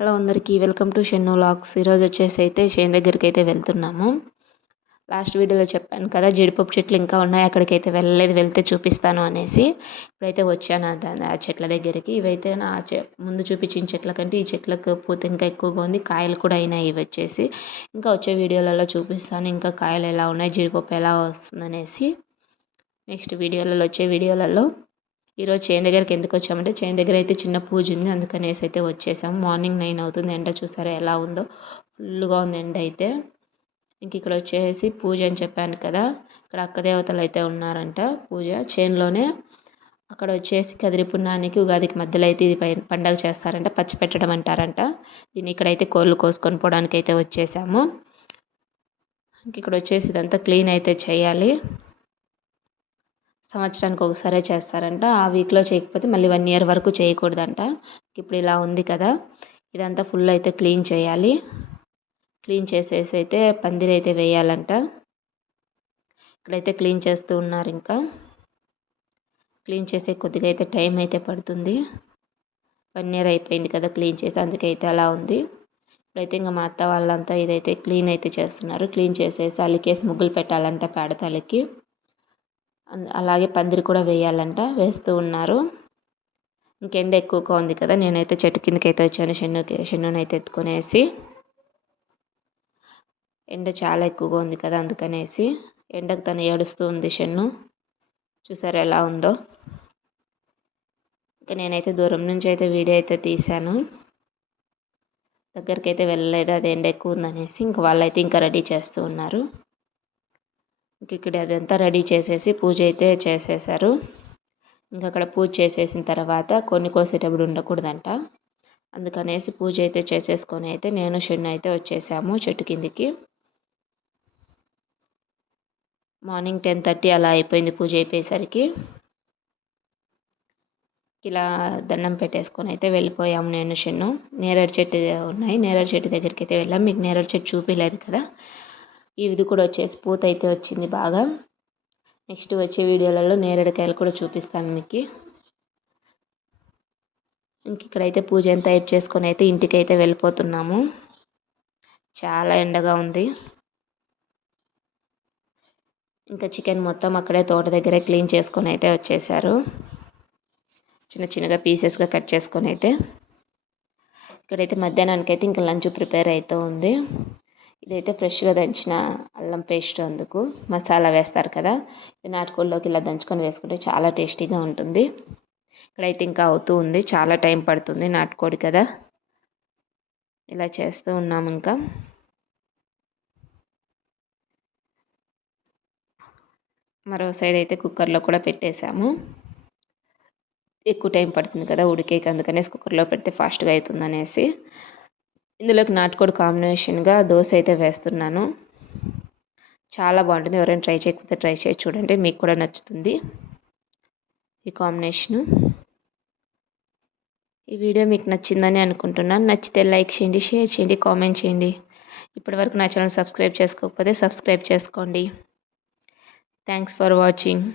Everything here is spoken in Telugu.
హలో అందరికీ వెల్కమ్ టు షెన్ను వ్లాగ్స్. ఈరోజు అయితే చేను దగ్గరికి అయితే వెళ్తున్నాము. లాస్ట్ వీడియోలో చెప్పాను కదా, జీడిపప్పు చెట్లు ఇంకా ఉన్నాయి, అక్కడికైతే వెళ్ళలేదు, వెళ్తే చూపిస్తాను అనేసి. ఇప్పుడైతే వచ్చాను ఆ చెట్ల దగ్గరికి. ఇవైతే నా ముందు చూపించిన చెట్ల కంటే ఈ చెట్లకు పూత ఇంకా ఎక్కువగా ఉంది, కాయలు కూడా అయినాయి. ఇవి వచ్చేసి ఇంకా వచ్చే వీడియోలలో చూపిస్తాను, ఇంకా కాయలు ఎలా ఉన్నాయి, జీడిపప్పు ఎలా వస్తుందనేసి నెక్స్ట్ వీడియోలలో వచ్చే వీడియోలలో. ఈరోజు చేను దగ్గరికి ఎందుకు వచ్చామంటే, చేను దగ్గర అయితే చిన్న పూజ ఉంది, అందుకనేసి అయితే వచ్చేసాము. మార్నింగ్ 9 అవుతుంది. ఎండ చూసారా ఎలా ఉందో, ఫుల్గా ఉంది ఎండ అయితే. ఇంక ఇక్కడ వచ్చేసి పూజ అని చెప్పాను కదా, ఇక్కడ అక్క దేవతలు అయితే ఉన్నారంట. పూజ చేనులోనే. అక్కడ వచ్చేసి కదిరి పున్నానికి ఉగాదికి మధ్యలో అయితే ఇది పండగ చేస్తారంట, పచ్చి పెట్టడం అంటారంట. దీన్ని ఇక్కడైతే కోళ్ళు కోసుకొని పోవడానికి అయితే వచ్చేసాము. ఇంక ఇక్కడ వచ్చేసి ఇదంతా క్లీన్ అయితే చేయాలి. సంవత్సరానికి ఒకసారే చేస్తారంట. ఆ వీక్లో చేయకపోతే మళ్ళీ 1 ఇయర్ వరకు చేయకూడదంట. ఇప్పుడు ఇలా ఉంది కదా, ఇదంతా ఫుల్ అయితే క్లీన్ చేయాలి. క్లీన్ చేసేసి అయితే పందిరి అయితే వేయాలంట. ఇక్కడైతే క్లీన్ చేస్తూ ఉన్నారు. ఇంకా క్లీన్ చేసే కొద్దిగా అయితే టైం అయితే పడుతుంది. 1 ఇయర్ అయిపోయింది కదా క్లీన్ చేసి, అందుకైతే అలా ఉంది. ఇప్పుడైతే ఇంకా మా అత్త వాళ్ళంతా ఇదైతే క్లీన్ అయితే చేస్తున్నారు. క్లీన్ చేసేసి అలికేసి ముగ్గులు పెట్టాలంట పేడతలకి. అలాగే పందిరి కూడా వేయాలంట, వేస్తూ ఉన్నారు. ఇంకెండ ఎక్కువగా ఉంది కదా, నేనైతే చెట్టు కిందకైతే వచ్చాను షెన్నునైతే ఎత్తుకునేసి. ఎండ చాలా ఎక్కువగా ఉంది కదా, అందుకనేసి ఎండకు తను ఏడుస్తూ ఉంది షెన్ను. చూసారు ఎలా ఉందో. ఇంకా నేనైతే దూరం నుంచి అయితే వీడియో అయితే తీశాను, దగ్గరికి అయితే వెళ్ళలేదు, అది ఎండ ఎక్కువ ఉందనేసి. ఇంక వాళ్ళైతే ఇంకా రెడీ చేస్తూ ఉన్నారు. ఇంక ఇక్కడ అదంతా రెడీ చేసేసి పూజ అయితే చేసేసారు. ఇంకా అక్కడ పూజ చేసేసిన తర్వాత కొన్ని కోసేటప్పుడు ఉండకూడదంట, అందుకనేసి పూజ అయితే చేసేసుకొని అయితే నేను షెన్ను అయితే వచ్చేసాము చెట్టు కిందికి. మార్నింగ్ 10:30 అలా అయిపోయింది పూజ అయిపోయేసరికి. ఇలా దండం పెట్టేసుకొని అయితే వెళ్ళిపోయాము నేను షెన్ను. నేరేడు చెట్టు ఉన్నాయి, నేరేడు చెట్టు దగ్గరికి అయితే వెళ్ళాము. మీకు నేరేడు చెట్టు చూపించలేదు కదా, ఇది కూడా వచ్చేసి పూత అయితే వచ్చింది బాగా. నెక్స్ట్ వచ్చే వీడియోలలో నేరేడుకాయలు కూడా చూపిస్తాను మీకు. ఇంక ఇక్కడైతే పూజ అంతా అయిపు చేసుకొని అయితే ఇంటికి అయితే వెళ్ళిపోతున్నాము. చాలా ఎండగా ఉంది. ఇంకా చికెన్ మొత్తం అక్కడే తోట దగ్గరే క్లీన్ చేసుకొని అయితే వచ్చేసారు. చిన్న చిన్నగా పీసెస్గా కట్ చేసుకొని అయితే. ఇక్కడైతే మధ్యాహ్నానికి అయితే ఇంకా లంచ్ ప్రిపేర్ అవుతూ ఉంది. ఇదైతే ఫ్రెష్గా దంచిన అల్లం పేస్ట్, అందుకు మసాలా వేస్తారు కదా, నాటుకోళ్ళలోకి ఇలా దంచుకొని వేసుకుంటే చాలా టేస్టీగా ఉంటుంది. ఇక్కడైతే ఇంకా అవుతూ ఉంది, చాలా టైం పడుతుంది, నాటుకోడి కదా. ఇలా చేస్తూ ఉన్నాము. ఇంకా మరో సైడ్ అయితే కుక్కర్లో కూడా పెట్టేశాము. ఎక్కువ టైం పడుతుంది కదా ఉడికేకి, అందుకనేసి కుక్కర్లో పెడితే ఫాస్ట్గా అవుతుంది అనేసి. ఇందులోకి నాటుకోడి కాంబినేషన్గా దోశ అయితే వేస్తున్నాను. చాలా బాగుంటుంది, ఎవరైనా ట్రై చేయకపోతే ట్రై చేసి చూడండి, మీకు కూడా నచ్చుతుంది ఈ కాంబినేషను. ఈ వీడియో మీకు నచ్చిందని అనుకుంటున్నాను. నచ్చితే లైక్ చేయండి, షేర్ చేయండి, కామెంట్ చేయండి. ఇప్పటివరకు నా ఛానల్ సబ్స్క్రైబ్ చేసుకోకపోతే సబ్స్క్రైబ్ చేసుకోండి. Thanks for watching.